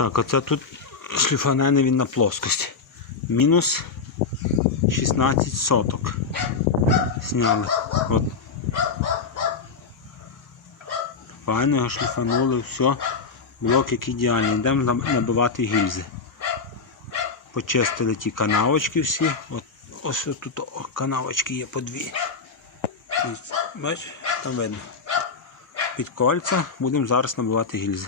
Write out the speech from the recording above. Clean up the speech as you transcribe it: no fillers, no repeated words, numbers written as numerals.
Так, оце тут шліфанений він на плоскость. Мінус 16 соток. Сняли. От. Файно його шліфанули, все. Блок як ідеальний. Йдемо набивати гільзи. Почистили ті канавочки всі. От, ось тут канавочки є по дві. Бачиш, там видно. Під кольця будемо зараз набивати гільзи.